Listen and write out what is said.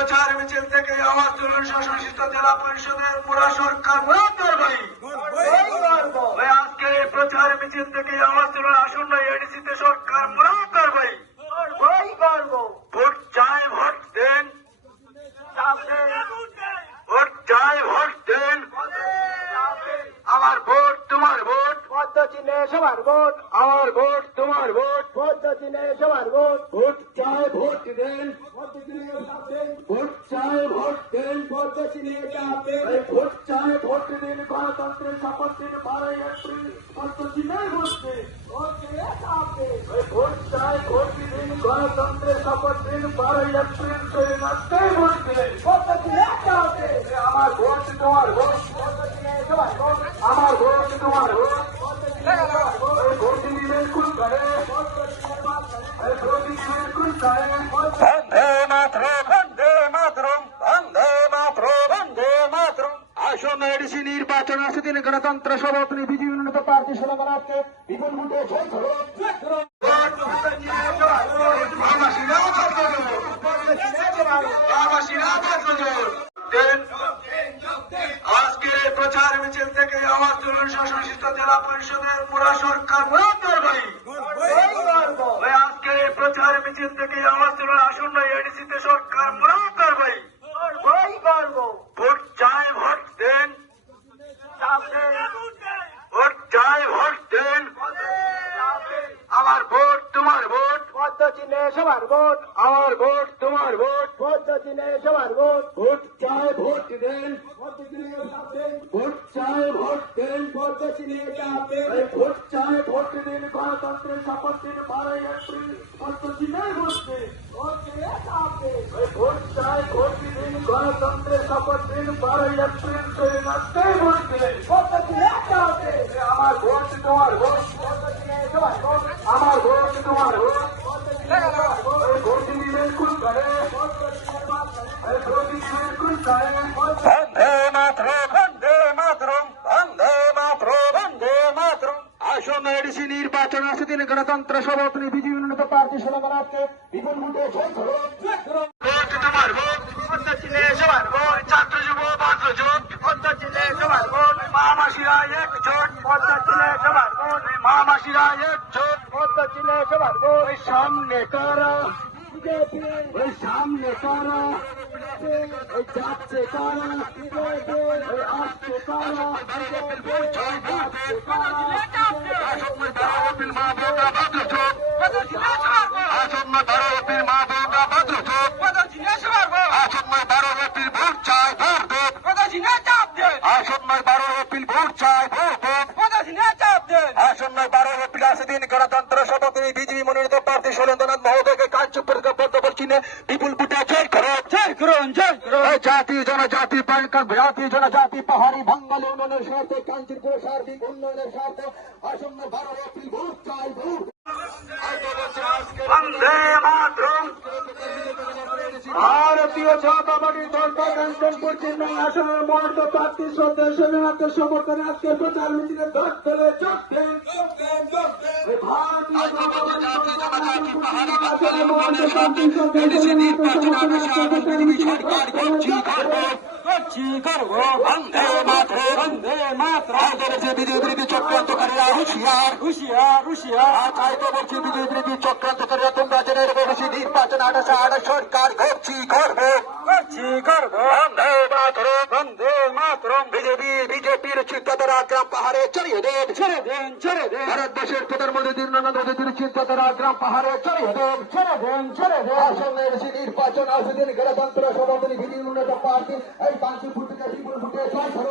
প্রচার মিছিল থেকে আওয়াজ তুলুন শাসনশিষ্ট জেলা পরিষদের মুরা সরকার মুরাদর ভাই। আজকে প্রচার মিছিল থেকে আওয়াজ তুলুন আসন্ন এডিসিতে সরকার মুরাদর ভাই। ভোট চাই, ভোট দেন, ভোট চাই, ভোট দেন। আমার ভোট তোমার ভোট, পদ্ম চিহ্নে সবার ভোট, আমার ভোট তোমার ভোট। পদ্ম চিহ্নে সবার ভোট, ভোট চাই, ভোট দেন, পদ্ম চিহ্নে চাপ দেন, ভোট চাই, ভোট দেন। পদ্ম চিহ্নে চাপ দেন, ভোট চাই, ভোট দিন, গণতন্ত্রের শপথ দিন 12 এপ্রিল পদ্ম চিহ্নে ভোট দিন। ভোট চিহ্নে চাপ দেন, ভোট চাই, ভোট দিন, গণতন্ত্রের শপথ দিন 12 এপ্রিল সেই রাস্তায় ভোট দিন। পদ্ম চিহ্নে চাপ দেন, আমার ভোট তোমার ভোট, পদ্ম চিহ্নে সবার ভোট, আমার ভোট তোমার ভোট। পদ্ম চিহ্নে সবার ভোট, ভোট দিবেন কোন করে, পদ্ম চিহ্নে বাদ করে, ভোট দিবেন কোন করে। বন্দে মাতরম, বন্দে মাতরম, বন্দে মাতরম, বন্দে মাতরম। আসন্ন এডিসি নির্বাচন আছে দিন গণতন্ত্র শপথ নিয়ে বিজেপি উন্নত প্রার্থী সোনামরাজকে বিপুল ভোটে জয় করো। আজকে প্রচার মিছিল থেকে আওয়াজ তুলুন শাসনশিষ্ট জেলা পরিষদের মুরা সরকার মুরাদর ভাই। আজকে প্রচার মিছিল থেকে আওয়াজ তুলুন আসন্ন এডিসিতে সরকার মুরাদর ভাই। ভোট চাই, ভোট দেন, ভোট চাই, ভোট দেন। আমার ভোট তোমার ভোট, পদ্ম চিহ্নে সবার ভোট, আমার ভোট তোমার ভোট। পদ্ম চিহ্নে সবার ভোট, ভোট চাই, ভোট দেন, পদ্ম চিহ্নে চাপ দেন, ভোট চাই, ভোট দেন। পদ্ম চিহ্নে চাপ দেন, ভোট চাই, ভোট দিন, গণতন্ত্রের শপথ দিন 12 এপ্রিল পদ্ম চিহ্নে ভোট দিন। ভোট চিহ্নে চাপ দেন, ভোট চাই, ভোট দিন, গণতন্ত্রের শপথ দিন 12 এপ্রিল সেই রাস্তায় ভোট দিন। পদ্ম চিহ্নে চাপ দেন, আমার ভোট তোমার ভোট, পদ্ম চিহ্নে সবার ভোট, আমার ভোট তোমার ভোট। পদ্ম চিহ্নে সবার ভোট, ভোট দিবেন কোন করে, পদ্ম চিহ্নে বাদ করে, ভোট দিবেন কোন করে। বন্দে মাতরম, বন্দে মাতরম, বন্দে মাতরম, বন্দে মাতরম। আসন্ন এডিসি নির্বাচন আছে দিন গণতন্ত্র শপথ নিয়ে বিজেপি উন্নত প্রার্থী সোনামরাজকে বিপুল ভোটে জয় করো। ভোট তোমার ভোট, পদ্ম চিহ্নে সবার ভোট, ছাত্র যুব বাধ্য জোট, পদ্ম চিহ্নে সবার ভোট, মহামাসীরা একজোট, পদ্ম চিহ্নে সবার ভোট, মহামাসীরা একজোট। পদ্ম চিহ্নে সবার ভোট, ওই সামনে কারা, বিজেপি, ওই সামনে কারা, ওই যাচ্ছে কারা, ওই আসছে কারা, আসছে কারা। আসন্ন 12 এপ্রিল মা বোনরা বাধ্য জোট, আসন্ন 12 এপ্রিল মা বোনরা বাধ্য জোট, আসন্ন 12 এপ্রিল ভোট চাই, ভোট দেব, আসন্ন 12 এপ্রিল ভোট চাই, ভোট দেব, আসন্ন 12 এপ্রিল আছে দিন গণতন্ত্র শপথ নিয়ে বিজেপি মনোনীত প্রার্থী সুরেন্দ্রনাথ মহোদয়কে কাঞ্চনপুরকে পদ্মফল চিহ্নে বিপুল ভোটে জয় করো। জয় করুন, জয় করুন। এই জাতি জনজাতি জাতি জনজাতি পাহাড়ি বাঙালি উন্নয়নের স্বার্থে কাঞ্চনপুর সার্বিক উন্নয়নের স্বার্থে আসন্ন 12 এপ্রিল ভোট চাই, ভোট। বন্দে মাতরম। ভারতীয় জনতা পার্টির দলটা কাঞ্চনপুর চিহ্ন আসনের মনোনীত প্রার্থী শ্রদ্ধা সোমনাথকে সমর্থনে আজকে প্রচার মিছিলে দল তোলে যোগ দেন। এই ভারতীয় জনতা পার্টির আসনের মনোনীত প্রার্থী শ্রদ্ধা করছি, করবো। বন্দে মাতরম, বন্দে মাতরম। বিজেপি চক্রান্তকারীরা হুঁশিয়ার, হুশিয়ার, হুশিয়ার। চাইতে বলছি বিজেপি চক্রান্তকারীরা তোমরা জেনে রেখে বেশি নির্বাচন 28 সরকার করছি, করবো। করছি, করবো। বন্দে মাতরম, বন্দে মাতরম। বিজেপির চিন্তাধারা গ্রাম পাহাড়ে ছড়িয়ে দেন, ছেড়ে দেন, ছেড়ে দেন, ভারতবর্ষের প্রধানমন্ত্রী নরেন্দ্র মোদীর চিন্তাধারা গ্রাম পাহাড়ে ছড়িয়ে দেন। ছেড়ে দেন, ছেড়ে দেন। আসন্ন এডিসি নির্বাচন আসে দিন গণতন্ত্র সমাধানী বিধি উন্নত প্রার্থী এই কাঞ্চনপুর থেকে বিপুল ভোটে জয় করো।